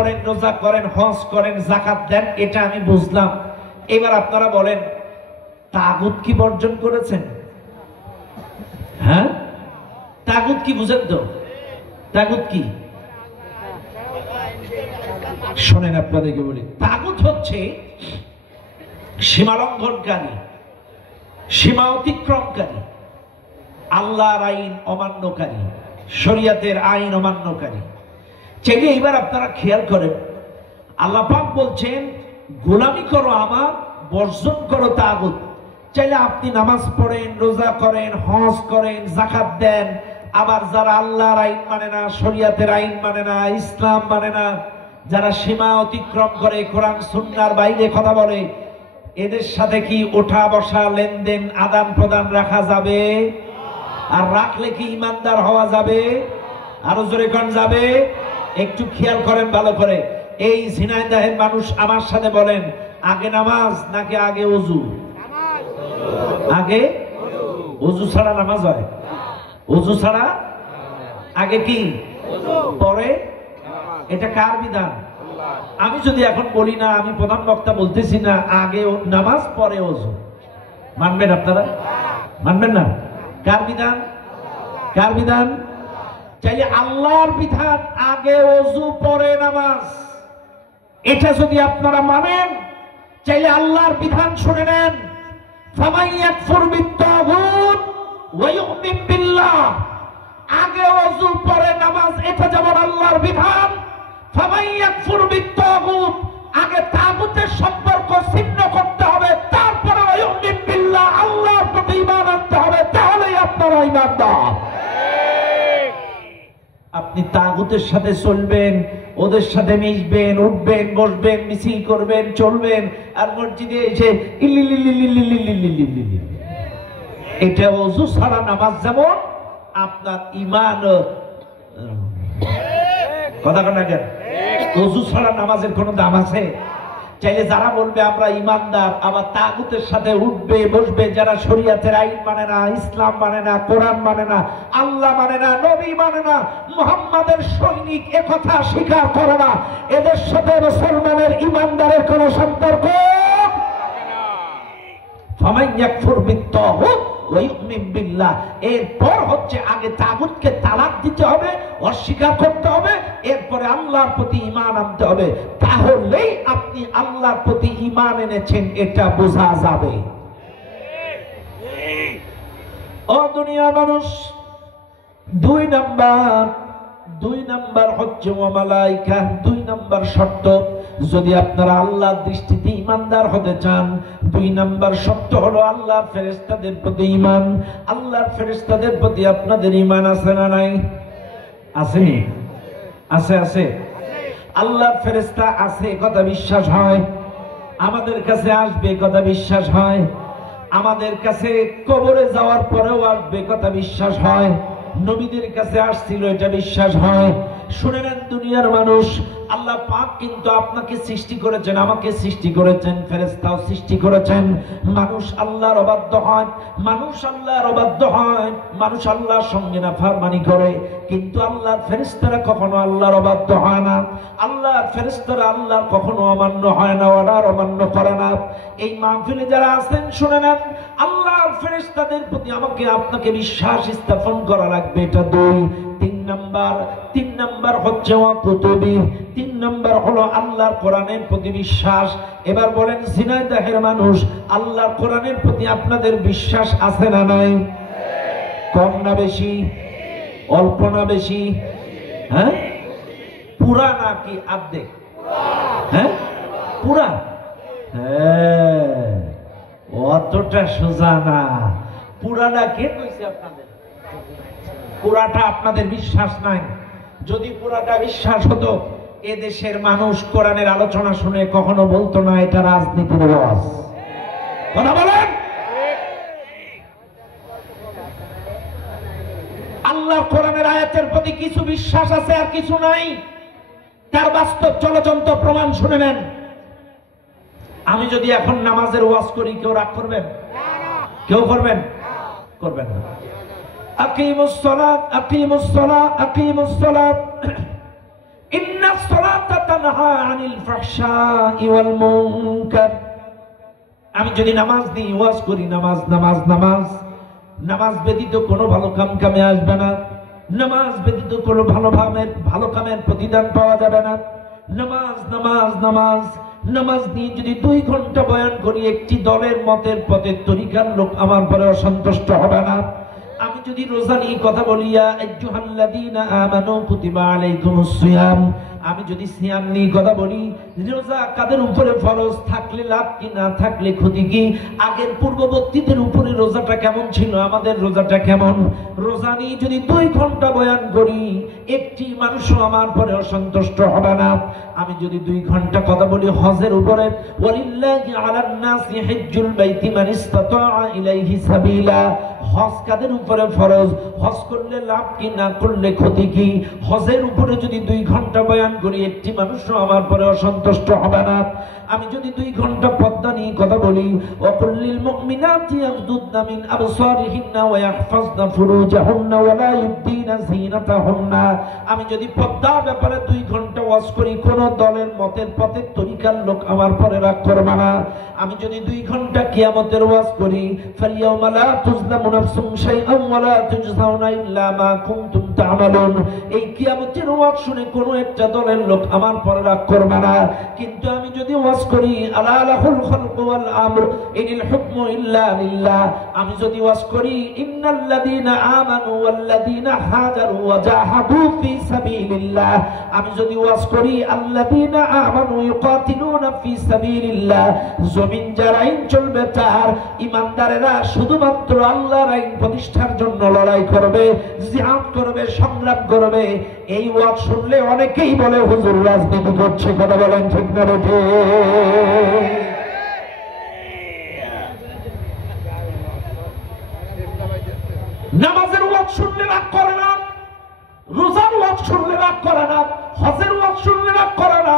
পড়েন, রোজা করেন, হজ করেন, যাকাত দেন, এটা আমি বুঝলাম। এবার আপনারা বলেন, তাগুত কি বর্জন করেছেন? হ্যাঁ, তাগুত কি বুঝেন তো? তাগুত কি শোনেন, আপনাদেরকে বলি। তাগুত হচ্ছে সীমালঙ্ঘনকারী, সীমা অতিক্রমকারী, আল্লাহর আইন অমান্যকারী, শরীয়তের আইন অমান্যকারী। চাইলে এবার আপনারা খেয়াল করেন, আল্লাহ পাক বলছেন গোলামি করো আমার, বর্জন করো তাগুত। চাইলে আপনি নামাজ পড়েন, রোজা করেন, হজ করেন, যাকাত দেন, আবার যারা আল্লাহর আইন মানে না, শরীয়তের আইন মানে না, ইসলাম মানে না, যারা সীমা অতিক্রম করে, কোরআন সুন্নাহর বাইরে কথা বলে, এদের সাথে কি ওঠা বসা, লেনদেন, আদান প্রদান রাখা যাবে? আর রাখলে কি ইমানদার হওয়া যাবে? আরো জোরে কোন যাবে? একটু খেয়াল করেন ভালো করে। এই ঝিনাইদহের মানুষ আমার সাথে বলেন, আগে নামাজ নাকি আগে ওযু? আগে ওযু ছাড়া নামাজ হয়? ওযু ছাড়া আগে কি, পরে? এটা কার বিধান? আমি যদি এখন বলি না, আমি প্রধান বক্তা বলতেছি না, আগে নামাজ পরে ওযু, মানবেন আপনারা? মানবেন না? কার বিধান? কার বিধান? চাইলে আল্লাহর বিধান আগে ওযু পরে নামাজ, এটা যদি আপনারা মানেন, চাইলে আল্লাহর বিধান শুনে নেন। ফামাইয়াকফুর বিত্তাগুত ওয়া ইউমিন বিল্লাহ, আগে ওযু পরে নামাজ, এটা যেমন আল্লাহর বিধান। ফামাইয়াকফুর বিত্তাগুত, আগে তাগুতের সম্পর্ক ছিন্ন করতে হবে, তারপরে ওয়া ইউমিন বিল্লাহ, আল্লাহর প্রতি ঈমান আনতে হবে, তাহলেই আপনারা ঈমানদার। আপনি তাগুতের সাথে চলবেন, ওদের সাথে মিশবেন, উঠবেন, বসবেন, মিছিল করবেন, চলবেন, আর মসজিদে এসে এটা ওযু ছাড়া নামাজ যেমন, আপনার ঈমান, কথা কেন কেন? ওযু ছাড়া নামাজের কোনো দাম আছে? চাইলে যারা বলবে আমরা ঈমানদার, আবার তাগুতের সাথে উঠবে, বসবে, যারা শরীয়তের আইন মানে না, ইসলাম মানে না, কোরআন মানে না, আল্লাহ মানে না, নবী মানে না, মুহাম্মাদের সৈনিক, একথা স্বীকার করে না, এদের সাথে মুসলমানের ঈমানদারের কোনো সম্পর্ক না। ফামাইয়াকফুর বিত্তাগুত ওয়া ইউমিন বিল্লাহ, এরপর হচ্ছে আগে তাগুতকে তালাক দিতে হবে, অস্বীকার করতে হবে, এরপরে আল্লাহর প্রতি ঈমান আনতে হবে, তাহলেই আপনি আল্লাহর প্রতি ঈমান এনেছেন, এটা বোঝা যাবে। ও দুনিয়ার মানুষ, দুই নাম্বার হচ্ছে ওয়া মালায়েকা, দুই নাম্বার শর্ত। যদি আপনারা আল্লাহর দৃষ্টিতে ঈমানদার হতে চান, দুই নাম্বার শর্ত হলো আল্লাহর ফেরেশতাদের প্রতি ঈমান। আল্লাহর ফেরেশতাদের প্রতি আপনাদের ঈমান আছে না নাই? আছে, আছে, আছে। আল্লাহর ফেরেশতা আছে কথা বিশ্বাস হয়, আমাদের কাছে আসবে কথা বিশ্বাস হয়, আমাদের কাছে কবরে যাওয়ার পরেও আসবে কথা বিশ্বাস হয়, নবীদের কাছে আসছিল এটা বিশ্বাস হয়। শুনে নেন দুনিয়ার মানুষ, আল্লাহ পাক কিন্তু আপনাকে সৃষ্টি করেছেন, আমাকে সৃষ্টি করেছেন, ফেরেশতাও সৃষ্টি করেছেন। মানুষ আল্লাহর অবাধ্য হয়, মানুষ আল্লাহর অবাধ্য হয়, মানুষ আল্লাহর সঙ্গে নাফরমানি করে, কিন্তু আল্লাহর ফেরেশতারা কখনো আল্লাহর অবাধ্য হয় না। আল্লাহর ফেরেশতারা আল্লাহর কখনো অমান্য হয় না, অর্ডার অমান্য করে না। এই মাহফিলে যারা আছেন শুনে নেন, আল্লাহর ফেরেশতাদের প্রতি আমাকে আপনাকে বিশ্বাস স্থাপন করা লাগবে, এটা দুই। তিন নাম্বার হচ্ছে ওয়া কুতুবি, তিন নাম্বার হলো আল্লাহর কোরআনের প্রতি বিশ্বাস। এবার বলেন ঝিনাইদহের মানুষ, আল্লাহর কোরআনের প্রতি আপনাদের বিশ্বাস আছে না নাই? কম না বেশি? অল্প না বেশি? হ্যাঁ, পুরা নাকি আর্ধেক? হ্যাঁ, পুরা। হ্যাঁ, অতটা সোজা না। পুরাটা কে কইছে আপনাদের? পুরাটা আপনাদের বিশ্বাস নাই। যদি পুরাটা বিশ্বাস হতো, এদেশের মানুষ কোরআনের আলোচনা শুনে কখনো বলতো না এটা রাজনীতির ওয়াজ। কথা বলেন। আল্লাহ কোরআনের আয়াতের প্রতি কিছু বিশ্বাস আছে আর কিছু নাই, তার বাস্তব চলচন্ত প্রমাণ শুনে নেন। আমি যদি এখন নামাজের ওয়াজ করি, কেউ রাগ করবেন? কেউ করবেন? করবেন না। আকিমুস সালাত, আকিমুস সালাত, আকিমুস সালাত, ইন্নাস সালাতা তানহা আনিল ফাহশাই ওয়াল মুনকার। আমি যদি নামাজ দিই, ওয়াজ করি, নামাজ নামাজ নামাজ, নামাজ ব্যতীত কোনো ভালো কামে আসবে না, নামাজ ব্যতীত কোনো ভালো কামের প্রতিদান পাওয়া যাবে না। নামাজ নামাজ নামাজ, নামাজ নিয়ে যদি 2 ঘন্টা বয়ান করি, একটি দলের মতের পথে তরিকার লোক আমার পরে অসন্তুষ্ট হবে না। আমি যদি রোজা নিয়ে কথা বলি, ইয়া আইয়ুহাল্লাযীনা আমানু কুতিবা আলাইকুমুস সিয়াম, আমি যদি সিয়াম নিয়ে কথা বলি, রোজা কাদের উপরে ফরজ, থাকলে লাভ কি, না থাকলে ক্ষতি কি, আগের পূর্ববর্তীদের উপরে রোজাটা কেমন ছিল, আমাদের রোজাটা কেমন, রোজা নিয়ে যদি 2 ঘন্টা বয়ান করি, একটি মানুষও আমার পরে অসন্তুষ্ট হবে না। আমি যদি 2 ঘন্টা কথা বলি হজের উপরে, ওয়ালিল্লাহি আলান নাসি হিজ্জুল বাইতি মান ইসতাতাআ ইলাইহি সাবিলা, হজ কাদের উপরে ফরজ, হজ করলে লাভ কি, না করলে ক্ষতি কি, হজের উপরে যদি 2 ঘন্টা বয়ান করি, একটি মানুষও আমার পরে অসন্তুষ্ট হবে না। আমি যদি 2 ঘন্টা পর্দা নিয়ে কথা বলি, ওয়াকুল্লিল মুমিনাতি ইয়াগদুদনা মিন আবসারিহিন্না ওয়া ইয়াহফাজনা ফুরুজাহুন্না ওয়া লা ইউবদিনা যিনাতাহুন্না, আমি যদি পর্দার ব্যাপারে 2 ঘন্টা ওয়াজ করি, কোন দলের মতের পথে তরিকার লোক আমার পরে রাগ করবে না। আমি যদি 2 ঘন্টা কিয়ামতের ওয়াজ করি, ফালিয়াউমা লা তুজলামু নাফসুন শাইআন ওয়া লা তুজজাউনা ইল্লা মা কুনতুম তা'মালুন, এই কিয়ামতের ওয়াজ শুনে কোন একটা দলের লোক আমার পরে রাগ করবে না। কিন্তু আমি যদি ওয়াজ করি, আলা লাহুল খালকু ওয়াল আমর ইনিল হুকমু ইল্লা লিল্লাহ, আমি যদি ওয়াজ করি, ইন্নাল্লাযীনা আমানু ওয়াল্লাযীনা হাজারু ওয়া জাহাদু ফি সাবিলিল্লাহ, আমি যদি ওয়াজ করি, আল্লাযীনা আমানু ইউকাতিলুনা ফি সাবিলিল্লাহ, জমিন যার আইন চলবে তার ঈমানদারেরা শুধুমাত্র আল্লাহর আইন প্রতিষ্ঠার জন্য লড়াই করবে, জিহাদ করবে, সংগ্রাম করবে। এই ওয়াজ শুনলে অনেকেই বলে হুজুর রাজনীতি করছে, কথা বলেন ঠিক না বেঠে? নামাজের ওয়াজ শুনলে রাগ করে না, রোজার ওয়াজ শুনলে রাগ করে না, হজের ওয়াজ শুনলে রাগ করে না,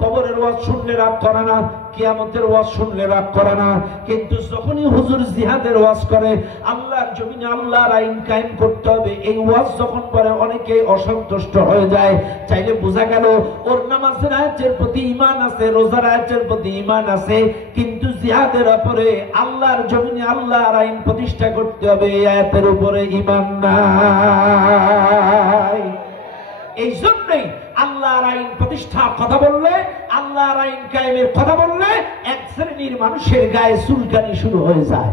কবরের ওয়াজ শুনলে রাগ করে না, কিয়ামতের ওয়াজ শুনলে রাগ করে না। কিন্তু যখনই হুজুর জিহাদের ওয়াজ করে, আল্লাহর জমিনে আল্লাহর আইন কায়েম করতে হবে, এই ওয়াজ যখন করে অনেকে অসন্তুষ্ট হয়ে যায়। চাইলে বোঝা গেল ওর নামাজের আয়াতের প্রতি ঈমান আছে, রোজার আয়াতের প্রতি ঈমান আছে, কিন্তু জিহাদের উপরে আল্লাহর জমিনে আল্লাহর আইন প্রতিষ্ঠা করতে হবে, এই আয়াতের উপরে ঈমান নাই। এই জন্যই আল্লাহর আইন প্রতিষ্ঠার কথা বললে, আল্লাহর আইন কায়েমের কথা বললে, এক শ্রেণীর মানুষের গায়ে চুলকানি শুরু হয়ে যায়।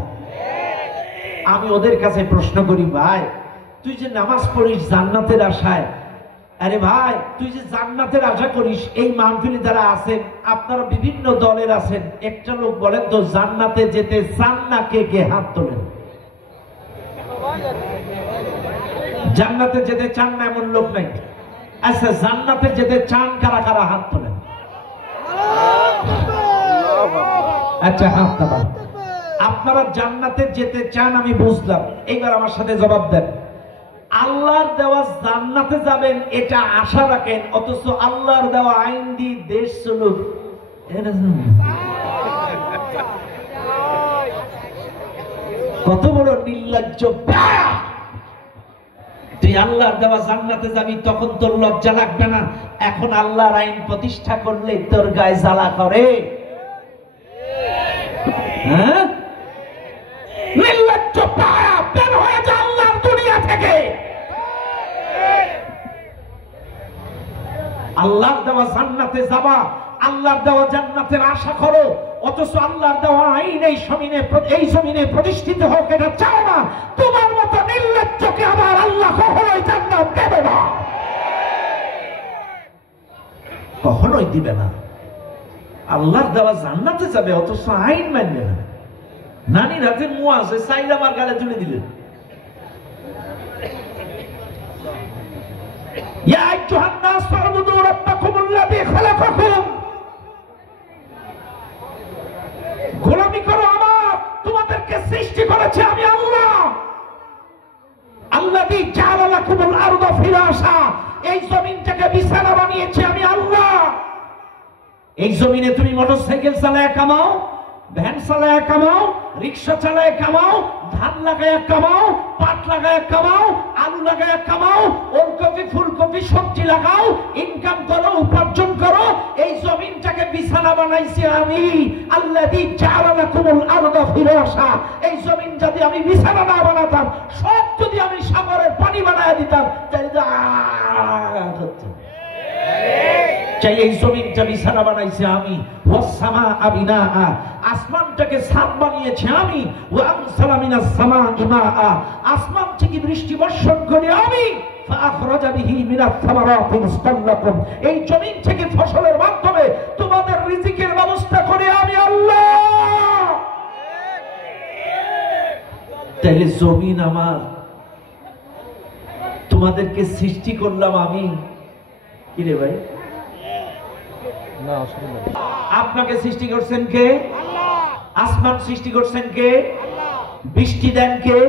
আমি ওদের কাছে প্রশ্ন করি, ভাই তুই যে নামাজ পড়িস জান্নাতের আশায়, আরে ভাই তুই যে জান্নাতের আশা করিস, এই মাহফিলে যারা আছেন আপনারা বিভিন্ন দলের আছেন, একটা লোক বলেন তো জান্নাতে যেতে চান না, কে কে হাত তোলেন? জান্নাতে যেতে চান না এমন লোক নাই। আচ্ছা, জান্নাতে যেতে চান কারা কারা? হাত তোলেন। আচ্ছা, হাত তোলেন। আপনারা জান্নাতে যেতে চান, আমি বুঝলাম। এইবার আমার সাথে জবাব দেন, আল্লাহর দেওয়া জান্নাতে যাবেন এটা আশা রাখেন, অথচ আল্লাহর দেওয়া আইন দিয়ে দেশ চলুক, কত বড় নির্লজ্জ! তুই আল্লাহর দেওয়া জান্নাতে যাবি, তখন তোর লজ্জা লাগবে না? এখন আল্লাহর আইন প্রতিষ্ঠা করলে তোর গায়ে জ্বালা করে। হ্যাঁ, নির্লজ্জ পায়া, বের হয়ে যা আল্লাহর দুনিয়া থেকে। আল্লাহর দেওয়া জান্নাতে যাবা, আল্লাহর দেওয়া জান্নাতের আশা করো, অথচ আল্লাহর দেওয়া আইন এই জমিনে প্রতিষ্ঠিত হোক এটা চাও না। তোমার মতো নির্লজ্জকে আবার আল্লাহ কখনোই জান্নাত দেবে না, কখনোই দিবে না। আল্লাহর দেওয়া জান্নাতে যাবে, অথচ আইন মানবে না। নানির হাতে মুয়া আছে, চাইলে আমার গালে তুলে দিলেন। ইয়া আইয়ুহান নাস ফা'বুদু রাব্বাকুমুল্লাযী খালাকাকুম, গোলামি করো আমার, তোমাদেরকে সৃষ্টি করেছে আমি আল্লাহ। আল্লাযী জাআলা লাকুমুল আরদা ফিরাশা, এই জমিনটাকে বিছানা বানিয়েছে আমি আল্লাহ। এই জমিনে তুমি মোটরসাইকেল চালায় কামাও, ভ্যান চালায় কামাও, রিক্সা চালায় কামাও, ধান লাগায় কামাও, পাট লাগায় কামাও, আলু লাগায় কামাও, ওলকপি ফুলকপি সবজি লাগাও, ইনকাম করো, উপার্জন করো। বানাইছি আমি, আল্লাযী জাআলা লাকুমুল আরদা ফিরাশা। এই জমিন যদি আমি বিছানা না বানাতাম, সব যদি আমি সাগরের পানি বানায় দিতাম, তাহলে তো হচ্ছে। চাই এই জমিনটা বিছানা বানাইছি আমি, ওয়াস সামাআ বিনাআ, আসমানটাকে ছাদ বানিয়েছি আমি, ওয়া আমসালা মিনাস সামাঈ মাআ, আসমান থেকে বৃষ্টি বর্ষণ করে আমি, ফাআখরাজা বিহি মিনাস সামারাতি রিজকান লাকুম, এই জমিন থেকে ফসলের মাধ্যমে তোমাদের রিজিকের ব্যবস্থা করে আমি আল্লাহ। তাহলে জমিন আমার, তোমাদেরকে সৃষ্টি করলাম আমি। কি রে ভাই? আপনাকে সৃষ্টি করছেন কে? আসমান সৃষ্টি করছেন কে? বৃষ্টি দেন কে?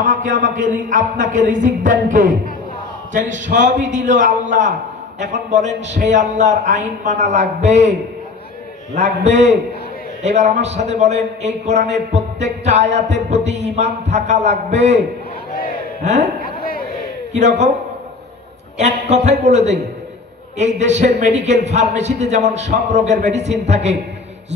আমাকে আপনাকে রিজিক দেন কে? চাই সবই দিল আল্লাহ। এখন বলেন সেই আল্লাহর আইন মানা লাগবে? লাগবে। এবার আমার সাথে বলেন, এই কোরআনের প্রত্যেকটা আয়াতের প্রতি ঈমান থাকা লাগবে? হ্যাঁ, কিরকম? এক কথাই বলে দেই, এই দেশের মেডিকেল ফার্মেসিতে যেমন সব রোগের মেডিসিন থাকে,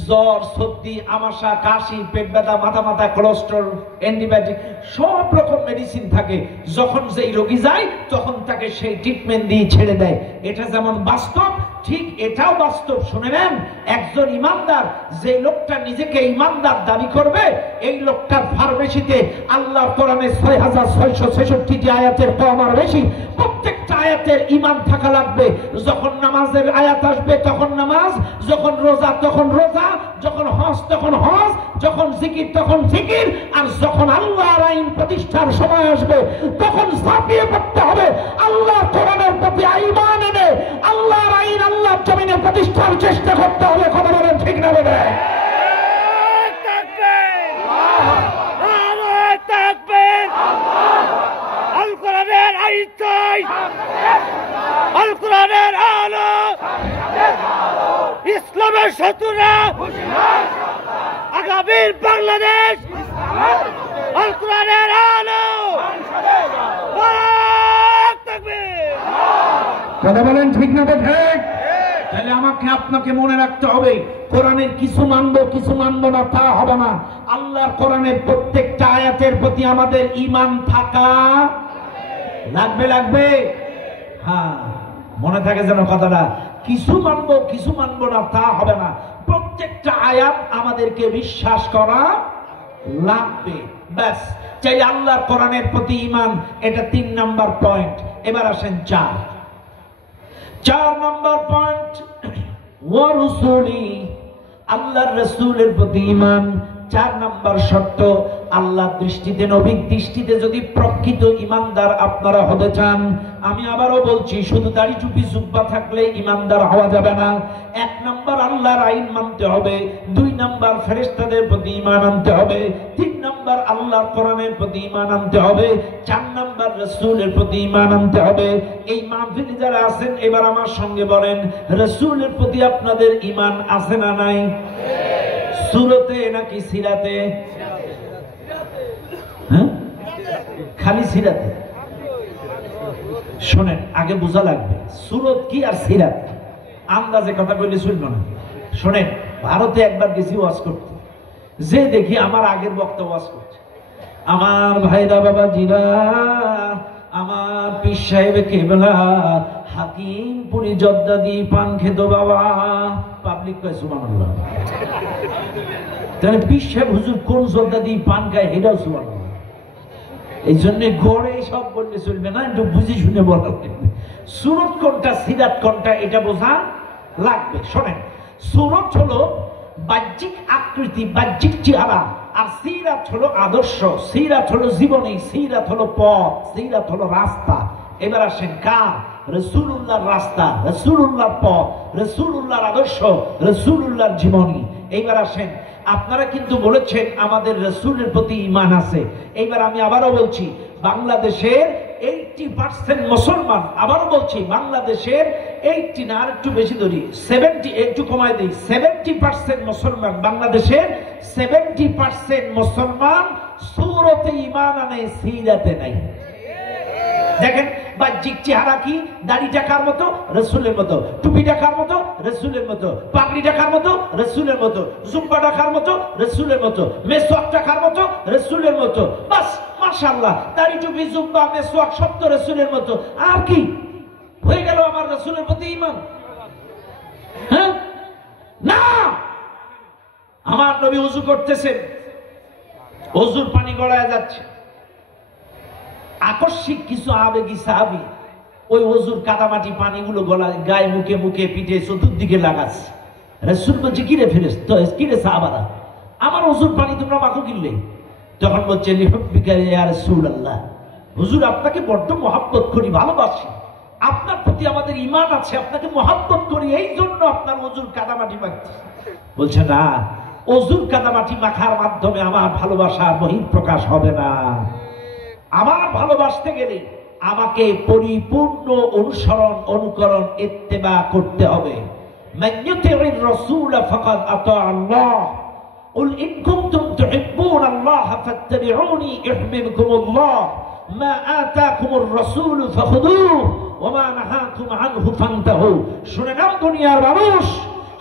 জ্বর, সর্দি, আমাশা, কাশি, পেট ব্যথা, মাথা মাথা, কোলেস্টেরল, অ্যান্টিবায়োটিক, সব রকম মেডিসিন থাকে। যখন যেই রোগী যায় তখন তাকে সেই ট্রিটমেন্ট দিয়ে ছেড়ে দেয়। এটা যেমন বাস্তব, ঠিক এটাও বাস্তব। শুনে নেন, একজন ইমানদার, যে লোকটা নিজেকে ইমানদার দাবি করবে, এই লোকটার ফার্মেসিতে আল্লাহর কোরআনে 6666টি আয়াতের কমার বেশি, প্রত্যেকটা আয়াতের ঈমান থাকা লাগবে। যখন নামাজের আয়াত আসবে তখন নামাজ, যখন রোজা তখন রোজা, যখন হজ তখন হজ, যখন জিকির তখন জিকির, আর যখন আল্লাহর আইন প্রতিষ্ঠার সময় আসবে তখন ঝাঁপিয়ে পড়তে হবে আল্লাহর কোরআনের প্রতি ঈমান এনে আল্লাহর আইন আল্লাহর জমিনে প্রতিষ্ঠার চেষ্টা করতে হবে। কথা বলেন ঠিক না? বলে আল কোরআনের আইন চাই, আল কোরআনের আলো, ইসলামের শত্রুরা, আগামীর বাংলাদেশ, আল কোরআনের আলো। কথা বলেন ঠিক না? ঠিক। তাহলে আমাকে আপনাকে মনে রাখতে হবে, কোরআনের কিছু মানবো কিছু মানবো না তা হবে না। আল্লাহর কোরআনের প্রত্যেকটা আয়াতের প্রতি আমাদের ঈমান থাকা লাগবে। লাগবে, হ্যাঁ, মনে থাকে যেন কথাটা। কিছু মানবো কিছু মানবো না তা হবে না, প্রত্যেকটা আয়াত আমাদেরকে বিশ্বাস করা লাগবে। ব্যাস, চাই আল্লাহর কোরআনের প্রতি ঈমান। এটা 3 নাম্বার পয়েন্ট। এবার আসেন 4 নাম্বার পয়েন্ট, ওয়া রাসূলি, আল্লাহর রাসূলের প্রতি ঈমান। 4 নাম্বার শর্ত, আল্লাহর দৃষ্টিতে, নবীর দৃষ্টিতে যদি প্রকৃত ঈমানদার আপনারা হতে চান, আমি আবারও বলছি, শুধু দাড়ি টুপি জুব্বা থাকলে ঈমানদার হওয়া যাবে না। 1 নাম্বার আল্লাহর আইন মানতে হবে, 2 নাম্বার ফেরেশতাদের প্রতি ঈমান আনতে হবে, 3 নাম্বার আল্লাহর কোরআনের প্রতি ঈমান আনতে হবে, 4 নাম্বার রাসূলের প্রতি ঈমান আনতে হবে। এই মাহফিলে যারা আছেন এবার আমার সঙ্গে বলেন, রাসূলের প্রতি আপনাদের ঈমান আছে না নাই? সুরতে নাকি সিরাতে? হ্যাঁ, খালি সিরাতে? শোনেন, আগে বোঝা লাগবে সুরত কি আর সিরাত। আন্দাজে কথা কইলে শুনবো না। শোনেন, ভারতে একবার গেছি ওয়াজ করতে, যে দেখি আমার আগের বক্তা ওয়াজ করছে, আমার ভাইরা বাবাজিরা, আমার পীর সাহেব কেবলা হাকিমপুরি জর্দাদি পান খেত বাবা। পাবলিক কয় সুবহানাল্লাহ। তাহলে পীর সাহেব হুজুর কোন জর্দাদি পান খায় এটাও সুবহানাল্লাহ। এই জন্য গড়ে সব বললে চলবে না, একটু বুঝে শুনে বলা লাগবে। সুরত কোনটা সিরাত কোনটা এটা বোঝা লাগবে। শোনেন, সুরত হলো বাহ্যিক আকৃতি, বাহ্যিক চেহারা, আর সিরাত হলো আদর্শ, সিরাত হলো জীবনী, সিরাত হলো পথ, সিরাত হলো রাস্তা। এবার আসেন কার? রাসূলুল্লাহর রাস্তা, রাসূলুল্লাহর পথ, রাসূলুল্লাহর আদর্শ, রাসূলুল্লাহর জীবনী। এইবার আসেন, আপনারা কিন্তু বলেছেন আমাদের রাসূলের প্রতি ঈমান আছে। এইবার আমি আবারও বলছি, বাংলাদেশের 80% মুসলমান, আবারও বলছি বাংলাদেশের 80 না, আর একটু বেশি ধরি 70, একটু কমায় দিই, 70% মুসলমান, বাংলাদেশের 70% মুসলমান সূরতে ঈমান আনে, সিরাতে নাই। দেখেন বাহ্যিক চেহারা কি, দাড়িটা কার মতো? রাসূলের মতো। টুপিটা কার মতো? রাসূলের মতো। পাগড়িটা কার মতো? রাসূলের মতো। জুব্বাটা কার মতো? রাসূলের মতো। মেসওয়াকটা কার মতো? রাসূলের মতো। বাস মাশাআল্লাহ, দাড়ি টুপি জুব্বা মেসওয়াক সব তো রাসূলের মতো। আর কি হয়ে গেল আমার রাসূলের প্রতি ঈমান? হ্যাঁ না, আমার নবী ওযু করতেছেন, ওযুর পানি গড়ায় যাচ্ছে, আকস্মিক কিছু আবেগী সাহাবী ওই ওযুর কাদামাটি পানিগুলো গলায়, গায়ে, মুখে মুখে, পিঠে চতুর্দিকে লাগাচ্ছে। রাসূল বলছে, কিরে ফেরেশতা, কিরে সাহাবারা, আমার ওযুর পানি তোমরা মাখো কিনলে? তখন বলছে, লিহুব্বিকা ইয়া রাসূলুল্লাহ, হুজুর আপনাকে বড্ড মহব্বত করি, ভালোবাসি, আপনার প্রতি আমাদের ঈমান আছে, আপনাকে মহব্বত করি, এই জন্য আপনার ওযুর কাদামাটি মাখছি। বলছে না, ওযুর কাদামাটি মাখার মাধ্যমে আমার ভালোবাসার বহিঃপ্রকাশ হবে না। আমার ভালোবাসতে গেলে আমাকে পরিপূর্ণ অনুসরণ, অনুকরণ, ইত্তেবা করতে হবে। মান ইউতি'র রাসূল ফাকাদ আতা আল্লাহ, কুল ইন কুনতুম তুহিব্বুনাল্লাহ ফাত্তাবিউনি ইউহিব্বুকুমুল্লাহ, মা আতাকুমুর রাসূল ফাখুযুহু ওয়া মা নাহাকুম আনহু ফান্তাহু। শুনে নাও দুনিয়ার মানুষ,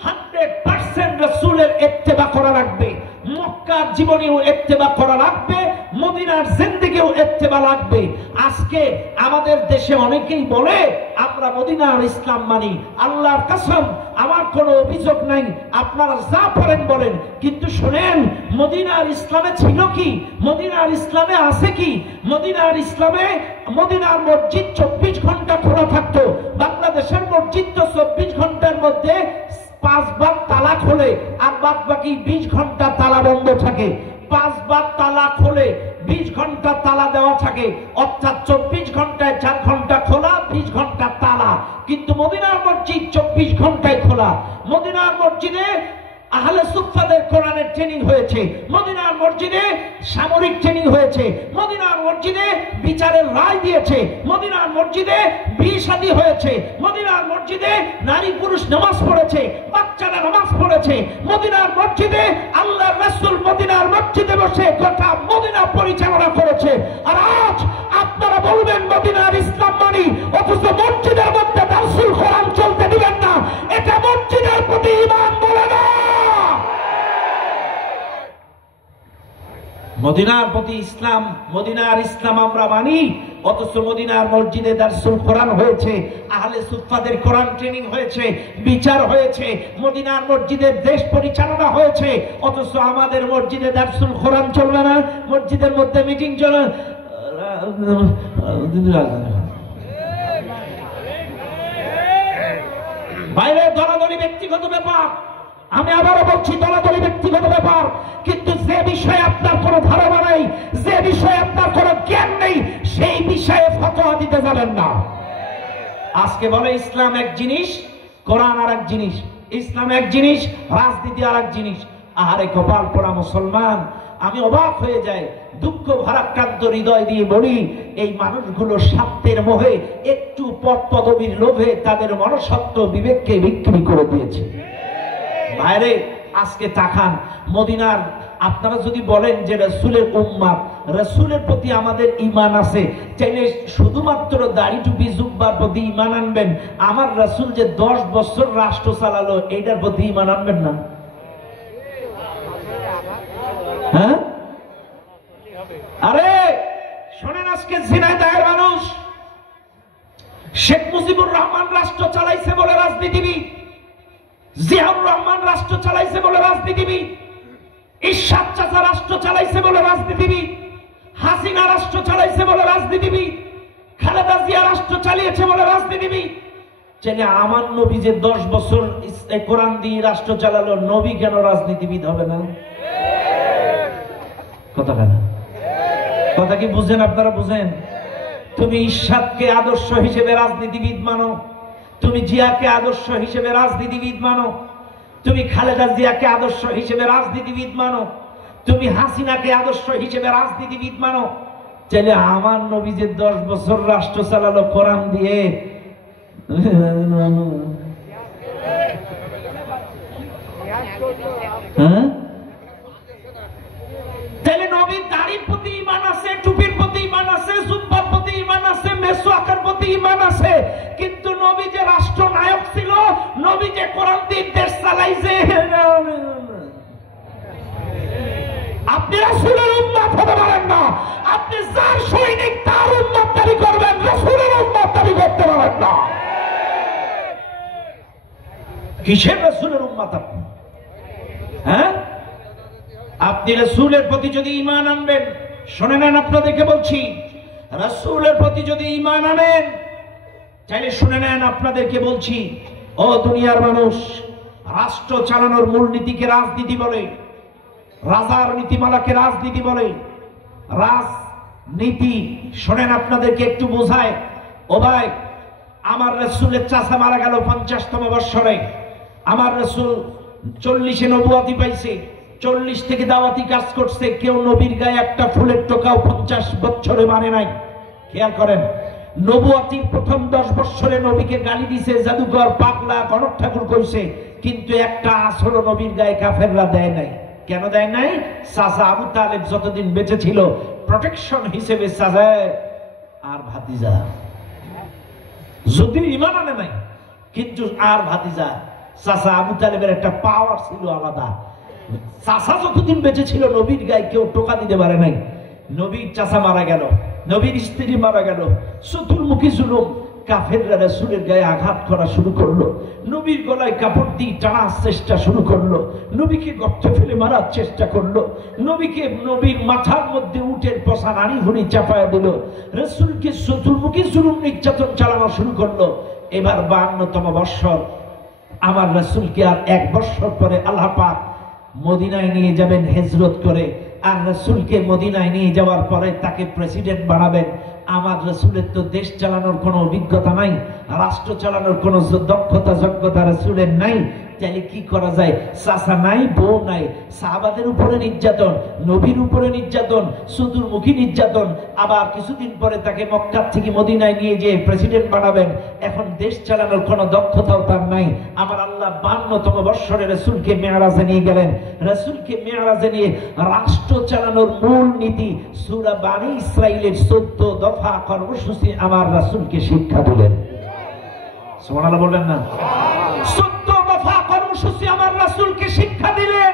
100% রাসূলের ইত্তেবা করা লাগবে, মক্কার জীবনেও ইত্তেবা করা লাগবে, মদিনার জিন্দেগিও ইত্তেবা লাগবে। আজকে আমাদের দেশে অনেকেই বলে আমরা মদিনার ইসলাম মানি, আল্লাহর কসম আমার কোনো অভিযোগ নাই, আপনারা যা পারেন বলেন, কিন্তু শুনেন মদিনার ইসলামে ছিল কি, মদিনার ইসলামে আছে কি? মদিনার ইসলামে মদিনার মসজিদ 24 ঘন্টা খোলা থাকতো। বাংলাদেশের মসজিদ তো 24 ঘন্টার মধ্যে 5 বার তালা খোলে আর বাদ বাকি 20 ঘন্টা তালা বন্ধ থাকে। 5 বার তালা খোলে, 20 ঘন্টা তালা দেওয়া থাকে, অর্থাৎ 24 ঘন্টায় 4 ঘন্টা খোলা, 20 ঘন্টা তালা। কিন্তু মদিনার মসজিদ 24 ঘন্টায় খোলা। মদিনার মসজিদে আহলে সুফফাদের কোরআনের ট্রেনিং হয়েছে, মদিনার মসজিদে সামরিক ট্রেনিং হয়েছে, মদিনার মসজিদে বিচারের রায় দিয়েছে, মদিনার মসজিদে বিয়ে শাদী হয়েছে, মদিনার মসজিদে নারী পুরুষ নামাজ পড়েছে, বাচ্চারা নামাজ পড়েছে, মদিনার মসজিদে আল্লাহর রাসূল মদিনার মসজিদে বসে গোটা মদিনা পরিচালনা করেছে। আর আজ আপনারা বলবেন মদিনার ইসলাম মানি, অথচ মসজিদের মধ্যে রাসূল কোরআন চলতে দিবেন না, এটা মসজিদের প্রতি ঈমান বলে না। মদিনার প্রতি ইসলাম, মদিনার ইসলাম আমরা মানি, অথচ মদিনার মসজিদে দারসুল কোরআন হয়েছে, আহলে সুফফাদের কোরআন ট্রেনিং হয়েছে, বিচার হয়েছে, মদিনার মসজিদের দেশ পরিচালনা হয়েছে, অথচ আমাদের মসজিদে দারসুল কোরআন চলবে না, মসজিদের মধ্যে মিটিং চলে। বাইরে দলাদলি ব্যক্তিগত ব্যাপার, আমি আবারও বলছি দলাদলি ব্যক্তিগত ব্যাপার, কিন্তু যে বিষয়ে আপনার কোনো ধারণা নেই, যে বিষয়ে আপনার কোনো জ্ঞান নেই, সেই বিষয়ে ফতোয়া দিতে যাবেন না। আজকে বলে ইসলাম এক জিনিস, কোরআন আর এক জিনিস, ইসলাম এক জিনিস, রাজনীতি আর এক জিনিস। আহারে কপাল পোড়া মুসলমান, আমি অবাক হয়ে যাই, দুঃখ ভারাক্রান্ত হৃদয় দিয়ে বলি, এই মানুষগুলো স্বার্থের মোহে, একটু পদ পদবীর লোভে তাদের মনসত্ব বিবেককে বিক্রি করে দিয়েছে। বাইরে আজকে তাকান, মদিনার আপনারা যদি বলেন যে রাসূলের উম্মত, রাসূলের প্রতি আমাদের ঈমান আছে, তাইলে শুধুমাত্র দাড়ি টুপি জুব্বার প্রতি ঈমান আনবেন, আমার রাসূল যে 10 বছর রাষ্ট্র চালালো এইটার প্রতি ঈমান আনবেন না? হ্যাঁ, আরে শোনেন, আজকে ঝিনাইদহের মানুষ, শেখ মুজিবুর রহমান রাষ্ট্র চালাইছে বলে রাজনীতিবিদ, জিয়াউর রহমান রাষ্ট্র চালাইছে বলে রাজনীতিবিদ, ইরশাদ চাচা রাষ্ট্র চালাইছে বলে রাজনীতিবিদ, হাসিনা রাষ্ট্র চালাইছে বলে রাজনীতিবিদ, খালেদা জিয়া রাষ্ট্র চালিয়েছে বলে রাজনীতিবিদ। চাইলে আমার নবী যে 10 বছর কোরআন দিয়ে রাষ্ট্র চালালো, নবী কেন রাজনীতিবিদ হবে না? কথা কেন? কথা কি বুঝেন? আপনারা বুঝেন? তুমি ইরশাদকে আদর্শ হিসেবে রাজনীতিবিদ মানো, তুমি জিয়াকে আদর্শ হিসেবে রাজনীতিবিদ মানো, তুমি খালেদা জিয়াকে আদর্শ হিসেবে রাজনীতিবিদ মানো, তুমি হাসিনাকে আদর্শ হিসেবে রাজনীতিবিদ মানো, চাইলে আমার নবী যে 10 বছর রাষ্ট্র চালালো কোরআন দিয়ে, হ্যাঁ, তাহলে নবীর দাড়ির প্রতি ঈমান আছে, টুপির প্রতি ঈমান আছে, জুব্বার প্রতি ঈমান আছে, মেসওয়াক নবী যে কোরআন দিয়ে দেশ চালাইছে, আপনি রাসূলের উম্মত হতে পারেন না। আপনি যার সৈনিক তার উম্মত দাবি করবেন, রাসূলের উম্মত দাবি করতে পারেন না। কিসের রাসূলের উম্মত আপনি? হ্যাঁ, আপনি রাসূলের প্রতি যদি ঈমান আনবেন, শুনে নেন আপনাদেরকে বলছি, রাসূলের প্রতি যদি ঈমান আনেন, চাইলে শুনে নেন আপনাদেরকে বলছি, ও দুনিয়ার মানুষ, রাষ্ট্র চালানোর মূলনীতিকে রাজনীতি বলে, রাজার নীতিমালাকে রাজনীতি বলে। রাজনীতি শোনেন, আপনাদেরকে একটু বোঝায়। ও ভাই, আমার রাসূলের চাচা মারা গেল 50তম বৎসরে। আমার রাসূল 40-এ নবুয়তি পাইছে, 40 থেকে দাওয়াতি কাজ করছে। কেউ নবীর গায়ে একটা ফুলের টোকাও 50 বছরে মানে নাই। খেয়াল করেন, নবুয়তির প্রথম 10 বছরে নবীকে গালি দিছে, জাদুকর, পাগলা, গণক ঠাকুর কইছে, কিন্তু একটা আসরও নবীর গায়ে কাফেররা দেয় নাই। কেন দেয় নাই? চাচা আবু তালেব যতদিন বেঁচে ছিল প্রোটেকশন হিসেবে চাচা আর ভাতিজা, যদি ঈমান আনে নাই, কিন্তু আর ভাতিজা। চাচা আবু তালেবের একটা পাওয়ার ছিল আলাদা। চাচা যতদিন বেঁচে ছিল নবীর গায়ে কেউ টোকা দিতে পারে নাই। নবীর চাচা মারা গেল, নবীর স্ত্রী মারা গেল, চতুর্মুখী জুলুম। কাফেররা রাসূলের গায়ে আঘাত করা শুরু করলো, নবীর গলায় কাপড় দিয়ে টানার চেষ্টা শুরু করলো, নবীকে গর্তে ফেলে মারার চেষ্টা করলো, নবীর মাথার মধ্যে উটের পচা নাড়ি ভুড়ি চাপায়া দিল, রাসূলকে চতুর্মুখী জুলুম নির্যাতন চালানো শুরু করলো। এবার 52তম বৎসর, আমার রাসূলকে আর 1 বৎসর পরে আল্লাহ পাক মদিনায় নিয়ে যাবেন হিজরত করে। আর রাসূলকে মদিনায় নিয়ে যাওয়ার পরে তাকে প্রেসিডেন্ট বানাবেন। আমার রাসূলের তো দেশ চালানোর কোনো অভিজ্ঞতা নাই, রাষ্ট্র চালানোর কোনো দক্ষতা যোগ্যতা রাসূলের নাই। তাহলে কি করা যায়? চাচা নাই, বউ নাই, সাহাবাদের উপরে নির্যাতন, নবীর উপরে নির্যাতন, চতুর্মুখী নির্যাতন। আবার কিছুদিন পরে তাকে মক্কা থেকে মদিনায় নিয়ে যেয়ে প্রেসিডেন্ট বানাবেন। এখন দেশ চালানোর কোনো দক্ষতাও তার নাই। আমার আল্লাহ 52তম বৎসরে রাসূলকে মেরাজে নিয়ে গেলেন। রাসূলকে মেরাজে নিয়ে রাষ্ট্র চালানোর মূল নীতি সূরা বনী ইসরাঈলের 14 দফা কর্মসূচি আমার রাসূলকে শিক্ষা দিলেন। সুবহানাল্লাহ বলবেন না? 14 দফা কর্মসূচি আমার রাসূলকে শিক্ষা দিলেন।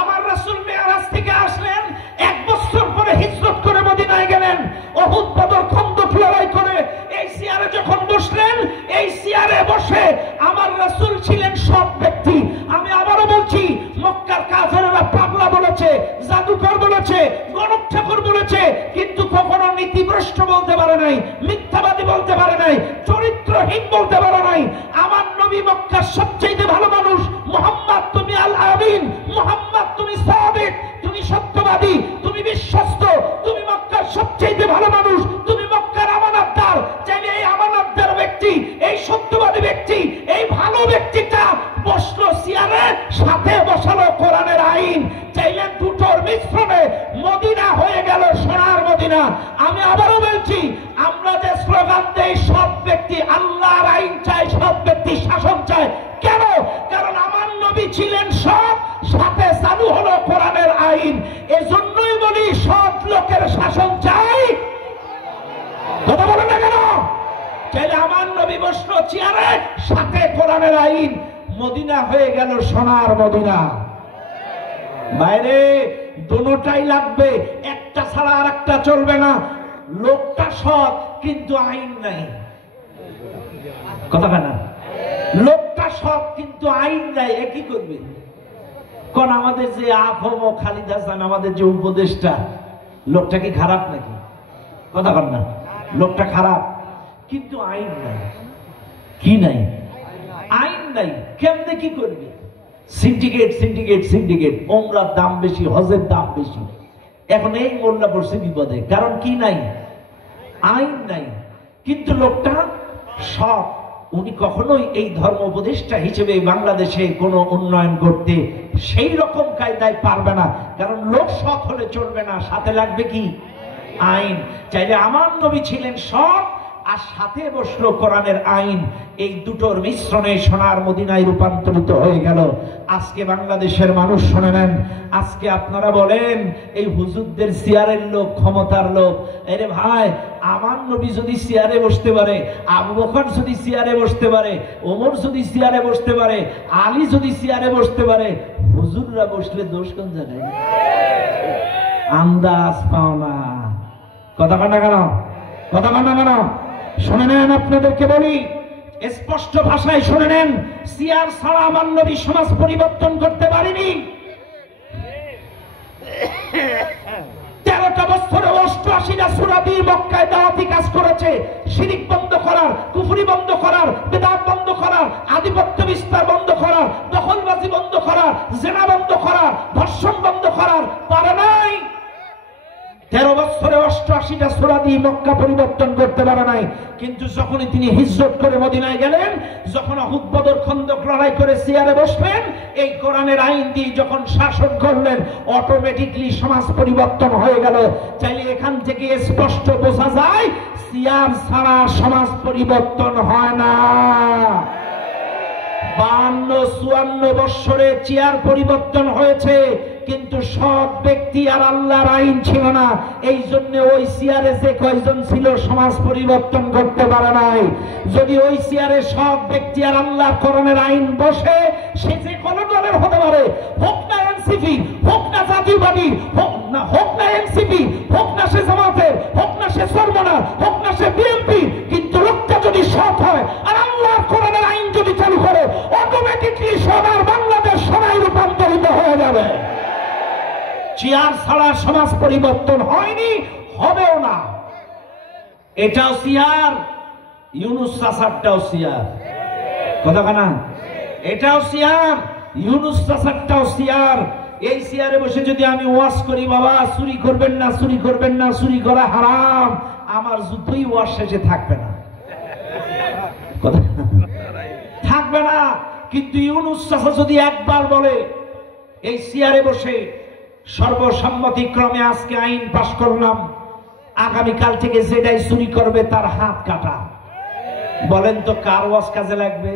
আমার রাসূল মেরাজ থেকে আসলেন, 1 বছর পরে হিজরত করে মদিনায় গেলেন। উহুদ, বদর, খন্দক লড়াই করে এই চেয়ারে যখন বসলেন, এই চেয়ারে বসে আমার রাসূল ছিলেন সৎ ব্যক্তি। আমি আবারও বলছি, মক্কার কাফেররা পাগলা বলেছে, জাদুকর বলেছে, গণক ঠাকুর বলেছে, কিন্তু কখনো নীতিভ্রষ্ট বলতে পারে নাই, মিথ্যাবাদী বলতে পারে নাই, চরিত্রহীন বলতে পারে নাই। আমার নবী মক্কার সবচেয়ে ভালো মানুষ। মুহাম্মদ তুমি আল আমিন, মুহাম্মদ তুমি সাদিক, তুমি সত্যবাদী, তুমি বিশ্বস্ত, তুমি মক্কার সবচেয়ে ভালো মানুষ, তুমি মক্কার আমানতদার। চাইলে এই আমানতদার ব্যক্তি, এই সত্যবাদী ব্যক্তি, এই ভালো ব্যক্তিটা বসলো চেয়ারে, সাথে বসালো কোরআনের আইন। চাইলে দুটোর মিশ্রণে মদিনা হয়ে গেল সোনার মদিনা। আমি আবারও বলছি, আমরা যে স্লোগান দেই, সব ব্যক্তি আল্লাহর আইন চায়, সব ব্যক্তি শাসন চায়। কেন? কারণ আমার নবী ছিলেন সৎ, সাথে চালু হলো কোরআনের আইন। এজন্যই বলি, সৎ লোকের শাসন চাই। কথা বলে না কেন? চাইলে আমার নবী বসলো চেয়ারে, সাথে কোরআনের আইন। মদিনা হয়ে গেল সোনার মদিনা। বাইরে দুটোটাই লাগবে, একটা ছাড়া আর একটা চলবে না। লোকটা সৎ কিন্তু আইন নাই। কথা না? লোকটা সৎ কিন্তু আইন নাই, একই করবে। কোন আমাদের যে আফম খালিদ হাসান, আমাদের যে উপদেষ্টা, লোকটা কি খারাপ নাকি? কথা বল না, লোকটা খারাপ কিন্তু আইন নাই। কি নাই? আইন নাই। কেমনে কি করবে? সিন্ডিকেট সিন্ডিকেট সিন্ডিকেট, ওমরার দাম বেশি, হজের দাম বেশি। এখন এই মোল্লা পড়ছে বিপদে, কারণ কি নাই? আইন নাই। কিন্তু লোকটা সৎ, উনি কখনোই এই ধর্ম উপদেষ্টা হিসেবে বাংলাদেশে কোনো উন্নয়ন করতে সেই রকম কায়দায় পারবে না, কারণ লোক সৎ হলে চলবে না, সাথে লাগবে কি? আইন। চাইলে আমার নবী ছিলেন সৎ, আর সাথে বসলো কোরআনের আইন। এই দুটোর মিশ্রণে সোনার মদিনায় রূপান্তরিত হয়ে গেল। আজকে বাংলাদেশের মানুষ শুনে নেন, আজকে আপনারা বলেন এই হুজুরদের চেয়ারের লোক, ক্ষমতার লোক। আরে ভাই, আমার নবী যদি চেয়ারে বসতে পারে, আবু বকর যদি চেয়ারে বসতে পারে, ওমর যদি চেয়ারে বসতে পারে, আলী যদি চেয়ারে বসতে পারে, হুজুররা বসলে দোষ কোন জায়গায়? আন্দাজ পাও না। কথা কান্না কেন? কথা কান্না কেন? শুনে নেন, আপনাদেরকে বলি স্পষ্ট ভাষায় শুনে নেন, চেয়ার ছাড়া আমার নবী সমাজ পরিবর্তন করতে পারেনি। 13টা বছরে 88টা সূরা দিয়ে মক্কায় দাওয়াতি কাজ করেছে। শিরক বন্ধ করার, কুফরি বন্ধ করার, বিদআত বন্ধ করার, আধিপত্য বিস্তার বন্ধ করার, দখলবাজি বন্ধ করার, জিনা বন্ধ করার, ধর্ষণ বন্ধ করার পারে নাই। 13 বছরে 88টা সূরা দিয়ে মক্কা পরিবর্তন করতে পারে নাই। কিন্তু যখনই তিনি হিজরত করে মদিনায় গেলেন, যখন উহুদ বদর খন্দক লড়াই করে চেয়ারে বসলেন, এই কোরআনের আইন দিয়ে যখন শাসন করলেন, অটোমেটিকলি সমাজ পরিবর্তন হয়ে গেল। চাইলে এখান থেকে স্পষ্ট বোঝা যায় চেয়ার ছাড়া সমাজ পরিবর্তন হয় না। 52-54 বছরে চেয়ার পরিবর্তন হয়েছে, কিন্তু সব ব্যক্তি আর আল্লাহর আইন ছিল না। এই জন্য ওই চেয়ারে যে কয়জন ছিল সমাজ পরিবর্তন করতে পারে নাই। যদি ওই চেয়ারে সব ব্যক্তি আর আল্লাহর কোরআনের আইন বসে, সে যে কোনো দলের হতে পারে, হোক না এনসিপি, হোক না জাতীয়বাদী, হোক না এনসিপি, হোক না সে জামাতের, হোক না সে চরমনা, হোক না সে বিএনপি, কিন্তু লোকটা যদি সৎ হয় আর আল্লাহর কোরআনের আইন যদি চালু করে, অটোমেটিকলি সোনার বাংলাদেশ সোনায় রূপান্তরিত হয়ে যাবে। চেয়ার ছাড়া সমাজ পরিবর্তন হয়নি, হবেও না। এটাও চেয়ার, ইউনূস চাচারটাও চেয়ার। কথা কানা? এটাও চেয়ার, ইউনূস চাচারটাও চেয়ার। এই চেয়ারে বসে যদি আমি ওয়াজ করি, বাবা চুরি করবেন না, চুরি করবেন না, চুরি করা হারাম, আমার যুদ্ধই ওয়াজ শেষে থাকবে না। কথা থাকবে না। কিন্তু ইউনূস চাচা যদি একবার বলে, এই চেয়ারে বসে সর্বসম্মতিক্রমে আজকে আইন পাশ করলাম, আগামীকাল থেকে যেটাই চুরি করবে তার হাত কাটা, বলেন তো কার ওয়াজ কাজে লাগবে?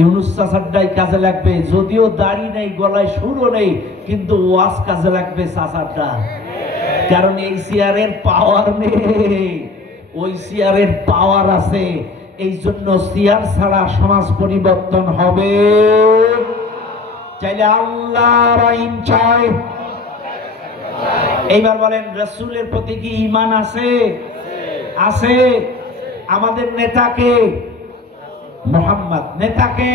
ইউনূস চাচারটাই কাজে লাগবে। যদিও দাড়ি নেই, গলায় সুরও নেই, কিন্তু ওয়াজ কাজে লাগবে চাচারটা। কারণ এই চেয়ারের পাওয়ার নেই, ওই চেয়ারের পাওয়ার আছে। এই জন্য চেয়ার ছাড়া সমাজ পরিবর্তন হবে। চাইলে আল্লাহর আইন চাই। এইবার বলেন, রাসূলের প্রতি কি ঈমান আছে? আছে। আমাদের নেতাকে মুহাম্মদ, নেতাকে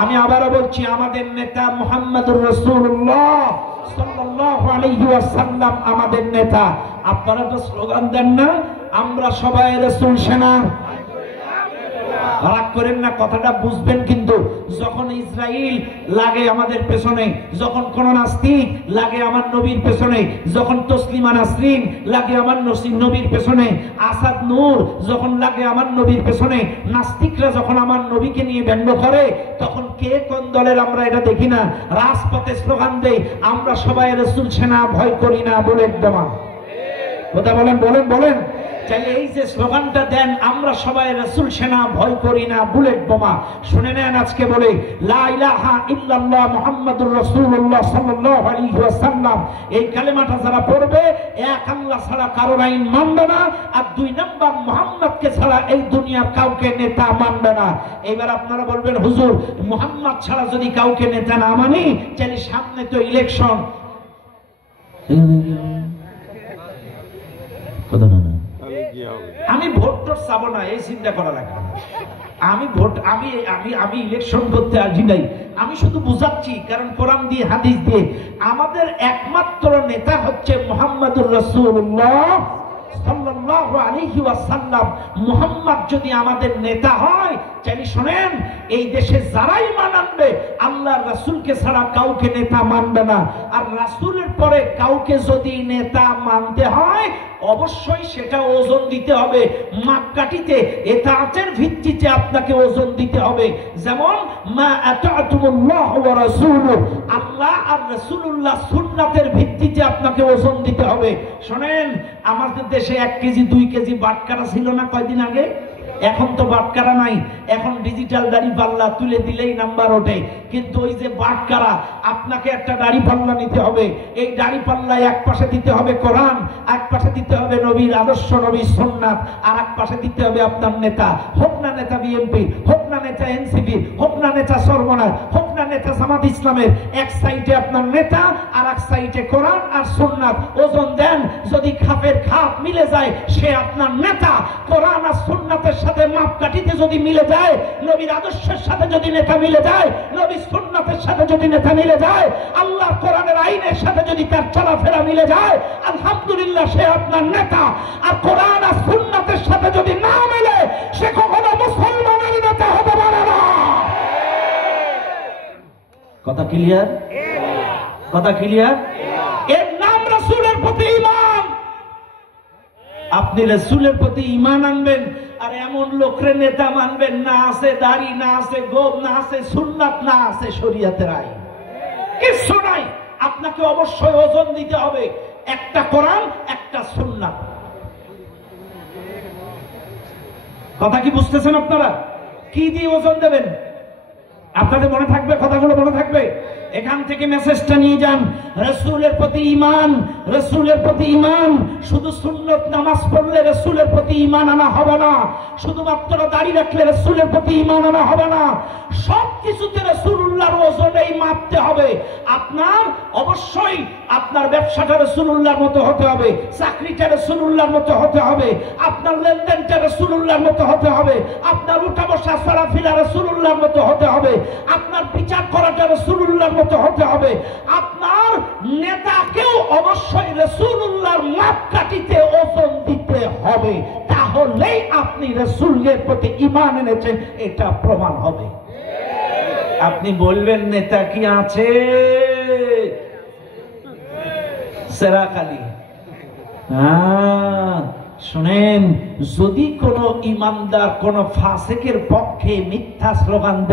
আমি আবারও বলছি, আমাদের নেতা মুহাম্মদুর রাসূলুল্লাহ সাল্লাল্লাহু আলাইহি ওয়াসাল্লাম আমাদের নেতা। আপনারা তো স্লোগান দেন না, আমরা সবাই রাসূল সেনা। রাগ করেন না, কথাটা বুঝবেন। কিন্তু যখন ইসরাইল লাগে আমাদের পেছনে, যখন কোন নাস্তিক লাগে আমার নবীর পেছনে, যখন তসলিমা নাসরিন লাগে আমার নবীর পেছনে, আসাদ নূর যখন লাগে আমার নবীর পেছনে, নাস্তিকরা যখন আমার নবীকে নিয়ে ব্যঙ্গ করে, তখন কে কোন দলের আমরা এটা দেখি না, রাজপথে স্লোগান দেই, আমরা সবাই রাসূল সেনা, ভয় করি না, বুলেট বোমা। কথা বলেন, বলেন, বলেন। চাইলে এই যে স্লোগানটা দেন, আমরা সবাই রাসূল সেনা, ভয় করি না, বুলেট বোমা, শুনে নেন আজকে বলে, লা ইলাহা ইল্লাল্লাহ মুহাম্মাদুর রাসূলুল্লাহ সাল্লাল্লাহু আলাইহি ওয়াসাল্লাম, এই কালেমাটা যারা পড়বে, এক আল্লাহ ছাড়া কারোর আইন মানবে না, আর 2 নাম্বার মুহাম্মদকে ছাড়া এই দুনিয়ার কাউকে নেতা মানবে না। এবার আপনারা বলবেন, হুজুর মুহাম্মদ ছাড়া যদি কাউকে নেতা না মানি, চাইলে সামনে তো ইলেকশন। কথা না, আমি ভোট টোট চাবো না, এই চিন্তা করা লাগবে না। আমি ভোট, আমি ইলেকশন করতে আসি নাই, আমি শুধু বুঝাচ্ছি। কারণ কোরআন দিয়ে, হাদিস দিয়ে আমাদের একমাত্র নেতা হচ্ছে মুহাম্মদুর রাসূলুল্লাহ সাল্লাল্লাহু আলাইহি ওয়াসাল্লাম। মুহাম্মদ যদি আমাদের নেতা হয়, চাইলে শুনেন, এই দেশে যারাই মান আনবে, আল্লাহ আল্লাহর রাসূলকে ছাড়া কাউকে নেতা মানবে না। আর রাসূলের পরে কাউকে যদি নেতা মানতে হয় অবশ্যই সেটা ওজন দিতে হবে, মাপকাঠিতে ইতাআতের ভিত্তিতে আপনাকে ওজন দিতে হবে। যেমন মা আতাতুল্লাহ ওয়া রাসূলুহু, আল্লাহ আর রাসূলুল্লাহ সুন্নাতের ভিত্তিতে আপনাকে ওজন দিতে হবে। শুনেন, আমাদের দেশে 1 কেজি 2 কেজি বাটখারা ছিল না কয়দিন আগে? এখন তো বাটখারা নাই, এখন ডিজিটাল দাড়িপাল্লা তুলে দিলেই নাম্বার ওঠে। কিন্তু ওই যে বাটখারা, আপনাকে একটা দাড়িপাল্লা নিতে হবে। এই দাড়িপাল্লায় এক পাশে দিতে হবে কোরআন, এক পাশে দিতে হবে নবীর আদর্শ, নবীর সুন্নাত, আর এক পাশে দিতে হবে আপনার নেতা। হোক না নেতা বিএনপি, হোক না নেতা এনসিপি, হোক না নেতা সরমনায়, হোক না নেতা জামাত ইসলামের। এক সাইডে আপনার নেতা আর এক সাইডে কোরআন আর সুন্নাত। ওজন দেন, যদি খাপের খাপ মিলে যায় সে আপনার নেতা। কোরআন আর সুন্নাতের সাথে মাপকাঠিতে যদি মিলে যায়, নবীর আদর্শের সাথে যদি নেতা মিলে যায়, নবীর সুন্নাতের সাথে যদি নেতা মিলে যায়, আল্লাহ কোরআনের আইনের সাথে যদি তার চলাফেরা মিলে যায়, আলহামদুলিল্লাহ সে আপনার নেতা। আর কোরআন আর সুন্নাতের সাথে যদি না মিলে সে কখনো মুসলমানের নেতা হতে পারে না। কথা ক্লিয়ার? কথা ক্লিয়ার? এর নাম রাসূলের প্রতি ঈমান। আপনি রাসূলের প্রতি ঈমান আনবেন আর এমন লোকরে নেতা মানবেন না আছে দাড়ি, না আছে গোঁফ, না আছে সুন্নাত, না আছে শরীয়তের আইন, কিছু নাই। আপনাকে অবশ্যই ওজন দিতে হবে, একটা কোরআন একটা সুন্নাত। কথা কি বুঝতেছেন আপনারা? কি দিয়ে ওজন দেবেন? আপনাদের মনে থাকবে, কথাগুলো মনে থাকবে। এখান থেকে মেসেজটা নিয়ে যান, রাসূলের প্রতি ঈমান, রাসূলের প্রতি ঈমান। শুধু সুন্নত নামাজ পড়লে রাসূলের প্রতি ঈমান আনা হবে না, শুধুমাত্র দাড়ি রাখলে রাসূলের প্রতি ঈমান আনা হবে না। সবকিছুতে রাসূলুল্লাহর ওজনেই মাপতে হবে। আপনার অবশ্যই আপনার ব্যবসাটা রাসূলুল্লাহর মতো হতে হবে, চাকরিটা রাসূলুল্লাহর মতো হতে হবে, আপনার লেনদেনটা রাসূলুল্লাহর মতো হতে হবে, আপনার উঠা বসা চলাফেরা রাসূলুল্লাহর মতো হতে হবে, আপনার বিচার করাটা রাসূলুল্লাহর মতো হতে হবে। আপনার নেতাকেও অবশ্যই রাসূলুল্লাহর মাপকাঠিতে ওজন দিতে হবে, তাহলেই আপনি রাসূলের প্রতি ঈমান এনেছেন এটা প্রমাণ হবে। আপনি বলবেন নেতা কি আছে সেরাকালি? শুনেন, যদি কোন ঈমানদার কোন ফাসিকের পক্ষে মিথ্যা স্লোগান দেয়